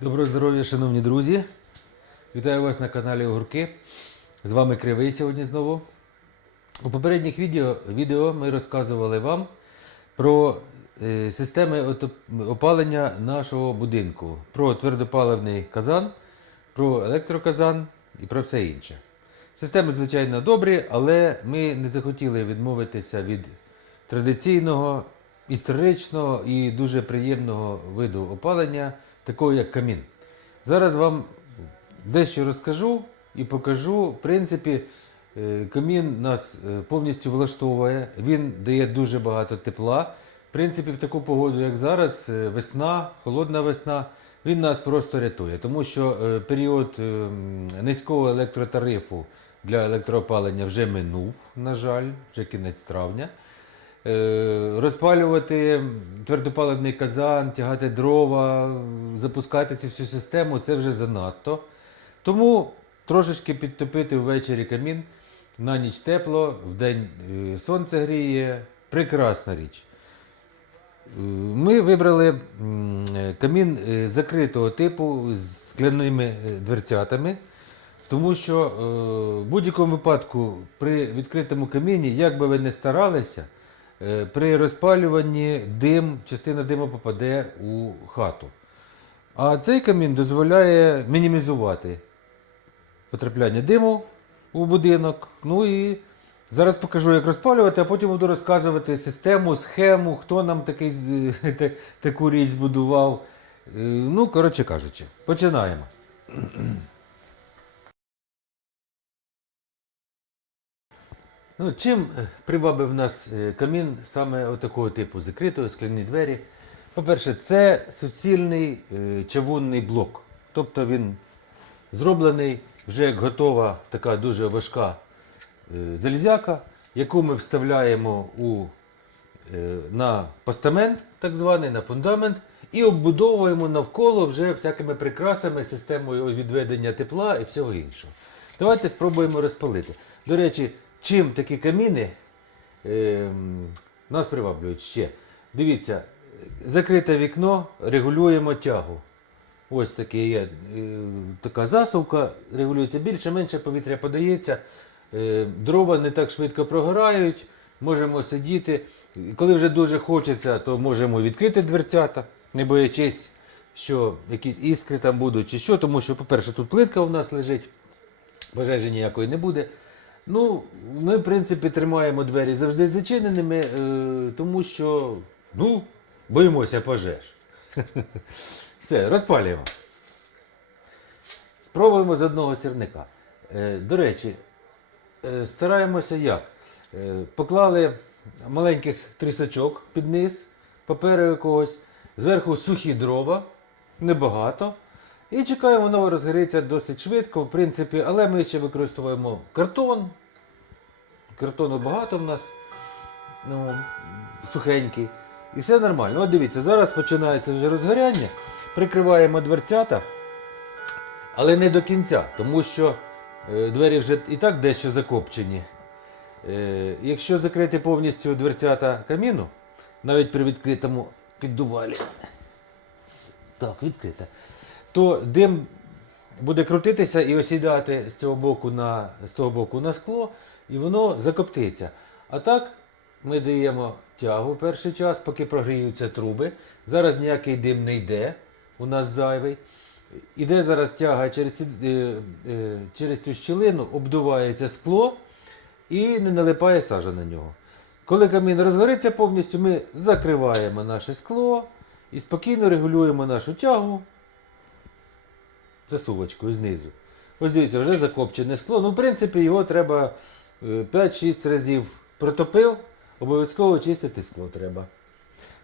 Доброго здоров'я, шановні друзі! Вітаю вас на каналі Огурки. З вами Кривий сьогодні знову. У попередніх відео ми розказували вам про системи опалення нашого будинку, про твердопаливний казан, про електроказан і про все інше. Системи, звичайно, добрі, але ми не захотіли відмовитися від традиційного, історичного і дуже приємного виду опалення, такого як камін. Зараз вам дещо розкажу і покажу. В принципі, камін нас повністю влаштовує, він дає дуже багато тепла. В принципі, в таку погоду, як зараз, весна, холодна весна, він нас просто рятує. Тому що період низького електротарифу для електроопалення вже минув, на жаль, вже кінець травня. Розпалювати твердопаливний казан, тягати дрова, запускати цю всю систему – це вже занадто. Тому трошечки підтопити ввечері камін, на ніч тепло, вдень сонце гріє – прекрасна річ. Ми вибрали камін закритого типу з скляними дверцятами, тому що в будь-якому випадку при відкритому каміні, як би ви не старалися, при розпалюванні частина диму попаде у хату. А цей камін дозволяє мінімізувати потрапляння диму у будинок. Ну і зараз покажу, як розпалювати, а потім буду розказувати систему, схему, хто нам таку річ збудував. Ну, коротше кажучи, починаємо. Ну, чим привабив нас камін саме такого типу закритого, скляні двері? По-перше, це суцільний чавунний блок. Тобто він зроблений вже як готова така дуже важка залізяка, яку ми вставляємо на постамент, так званий, на фундамент, і оббудовуємо навколо вже всякими прикрасами, системою відведення тепла і всього іншого. Давайте спробуємо розпалити. До речі, чим такі каміни нас приваблюють ще? Дивіться, закрите вікно, регулюємо тягу. Ось таке є така засувка, регулюється більше-менше, повітря подається, дрова не так швидко прогорають, можемо сидіти. Коли вже дуже хочеться, то можемо відкрити дверцята, не боячись, що якісь іскри там будуть чи що, тому що, по-перше, тут плитка у нас лежить, пожежі ніякої не буде. Ну, ми, в принципі, тримаємо двері завжди зачиненими, тому що, боїмося пожеж. Все, розпалюємо. Спробуємо з одного сірника. До речі, стараємося як? Поклали маленьких трісачок під низ, паперу якогось, зверху сухі дрова, небагато. І чекаємо, воно розгориться досить швидко, в принципі, але ми ще використовуємо картон. Картону багато в нас, сухенький. І все нормально. От дивіться, зараз починається вже розгоряння. Прикриваємо дверцята, але не до кінця, тому що двері вже і так дещо закопчені. Якщо закрити повністю дверцята каміну, навіть при відкритому піддувалі, так, відкрите, то дим буде крутитися і осідати з того боку на скло, і воно закоптиться. А так ми даємо тягу перший час, поки прогріються труби. Зараз ніякий дим не йде, у нас зайвий. Іде зараз тяга через цю щілину, обдувається скло і не налипає сажа на нього. Коли камін розгориться повністю, ми закриваємо наше скло і спокійно регулюємо нашу тягу засувочкою знизу. Ось дивіться, вже закопчене скло. Ну, в принципі, його треба 5-6 разів протопив, обов'язково чистити скло треба.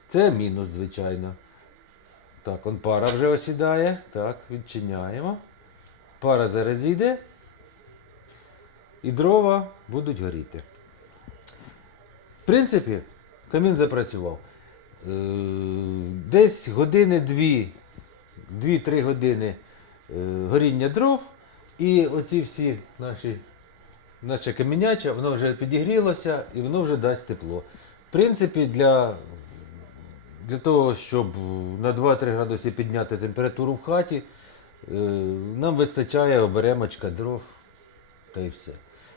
Це мінус, звичайно. Так, пара вже осідає. Так, відчиняємо. Пара зараз йде. І дрова будуть горіти. В принципі, камін запрацював. Десь години 2-3 години горіння дров. І оці всі наше каміняче, воно вже підігрілося і воно вже дасть тепло. В принципі, для для того, щоб на 2-3 градуси підняти температуру в хаті, нам вистачає оберемочка дров та й все.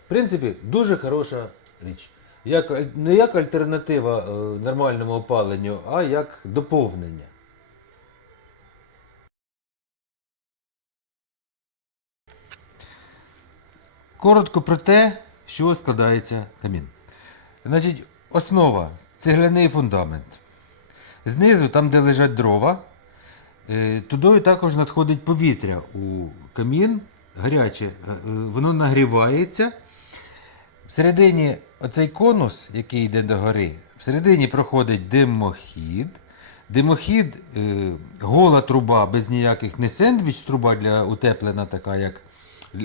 В принципі, дуже хороша річ. Не як альтернатива нормальному опаленню, а як доповнення. Коротко про те, що складається камін. Значить, основа цегляний фундамент. Знизу, там де лежать дрова, туди також надходить повітря у камін, гаряче, воно нагрівається. Всередині оцей конус, який йде догори, всередині проходить димохід. Димохід, гола труба без ніяких, не сендвіч труба для утеплена, така як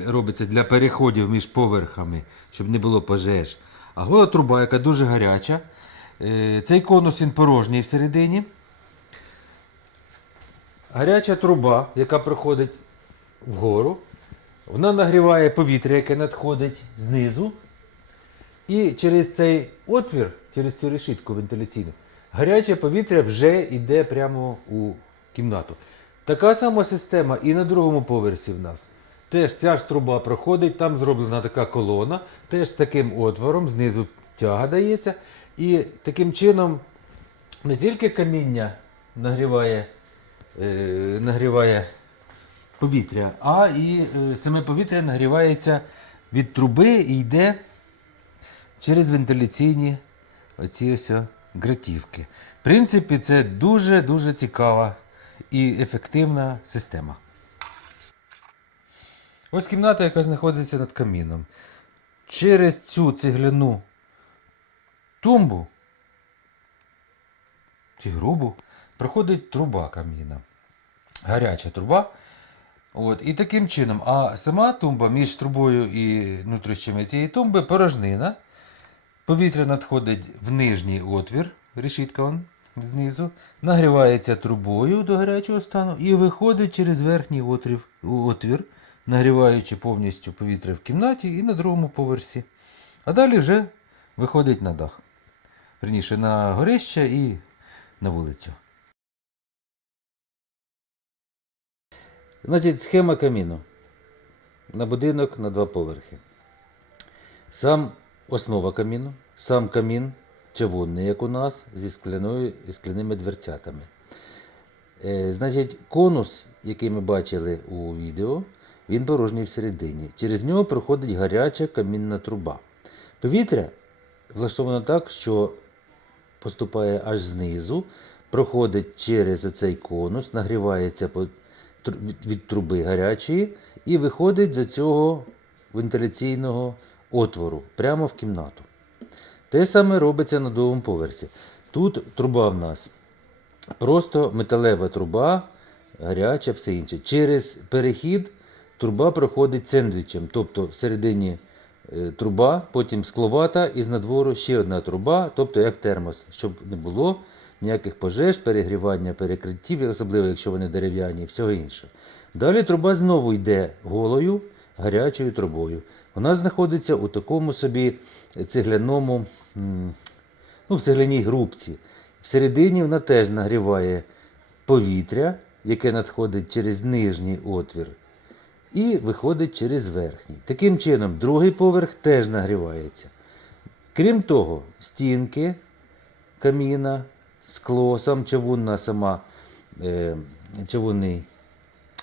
робиться для переходів між поверхами, щоб не було пожеж. А гола труба, яка дуже гаряча. Цей конус він порожній всередині. Гаряча труба, яка проходить вгору, вона нагріває повітря, яке надходить знизу. І через цей отвір, через цю решітку вентиляційну, гаряче повітря вже йде прямо у кімнату. Така сама система і на другому поверсі в нас. Теж ця ж труба проходить, там зроблена така колона, теж з таким отвором, знизу тяга дається. І таким чином не тільки каміння нагріває повітря, а і саме повітря нагрівається від труби і йде через вентиляційні оці ось гратівки. В принципі, це дуже-дуже цікава і ефективна система. Ось кімната, яка знаходиться над каміном. Через цю цегляну тумбу чи грубу проходить труба каміна. Гаряча труба. І таким чином, а сама тумба між трубою і внутрішніми цієї тумби порожнина. Повітря надходить в нижній отвір, решітка знизу, нагрівається трубою до гарячого стану і виходить через верхній отвір, нагріваючи повністю повітря в кімнаті і на другому поверсі. А далі вже виходить на дах. Верніше, на горище і на вулицю. Значить, схема каміну. На будинок на 2 поверхи. Сам основа каміну, сам камін чавунний, як у нас, зі скляними дверцятами. Значить, конус, який ми бачили у відео, він порожній всередині. Через нього проходить гаряча камінна труба. Повітря влаштовано так, що поступає аж знизу, проходить через оцей конус, нагрівається від труби гарячої і виходить з цього вентиляційного отвору прямо в кімнату. Те саме робиться на другому поверсі. Тут труба в нас просто металева труба, гаряча, все інше. Через перехід труба проходить сендвічем, тобто всередині труба, потім скловата і з надвору ще одна труба, тобто як термос, щоб не було ніяких пожеж, перегрівання перекриттів, особливо якщо вони дерев'яні і всього іншого. Далі труба знову йде голою, гарячою трубою. Вона знаходиться у такому собі цегляному, в цегляній грубці. Всередині вона теж нагріває повітря, яке надходить через нижній отвір, і виходить через верхній. Таким чином, другий поверх теж нагрівається. Крім того, стінки каміна, скло, сам чавунний,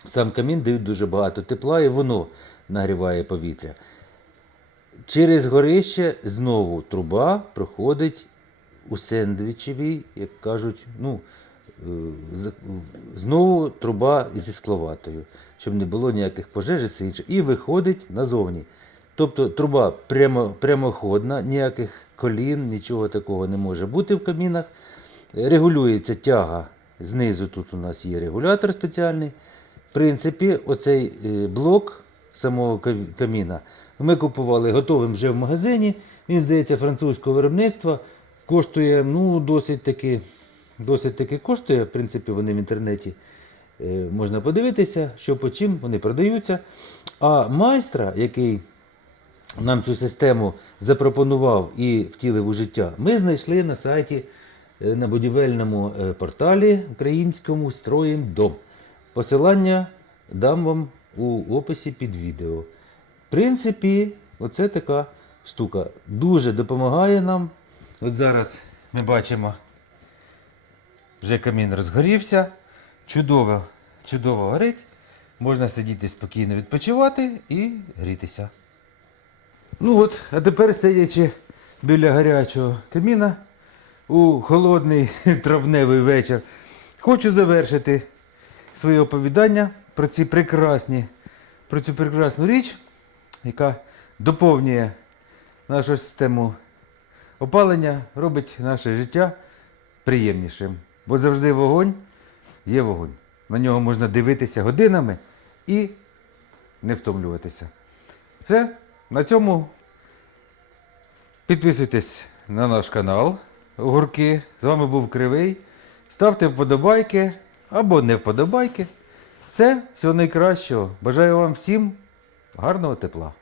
сам камін дають дуже багато тепла і воно нагріває повітря. Через горище знову труба проходить у сендвічевій, як кажуть, знову труба зі скловатою, щоб не було ніяких пожеж і все інше. І виходить назовні. Тобто труба прямоходна, ніяких колін, нічого такого не може бути в камінах. Регулюється тяга. Знизу тут у нас є регулятор спеціальний. В принципі, оцей блок самого каміна ми купували готовим вже в магазині. Він, здається, французького виробництва. Коштує, досить таки коштує. В принципі, вони в інтернеті можна подивитися, що по чим вони продаються. А майстра, який нам цю систему запропонував і втілив у життя, ми знайшли на сайті на будівельному порталі українському «Строїм дом». Посилання дам вам у описі під відео. В принципі, оце така штука. Дуже допомагає нам. От зараз ми бачимо, вже камін розгорівся. Чудово, чудово горить. Можна сидіти спокійно відпочивати і грітися. Ну от, а тепер, сидячи біля гарячого каміна у холодний травневий вечір, хочу завершити своє оповідання про цю прекрасну річ, яка доповнює нашу систему опалення, робить наше життя приємнішим. Бо завжди вогонь є вогонь. На нього можна дивитися годинами і не втомлюватися. Все, на цьому підписуйтесь на наш канал Огурки. З вами був Кривий. Ставте вподобайки або не вподобайки. Все, всього найкращого. Бажаю вам всім гарного тепла.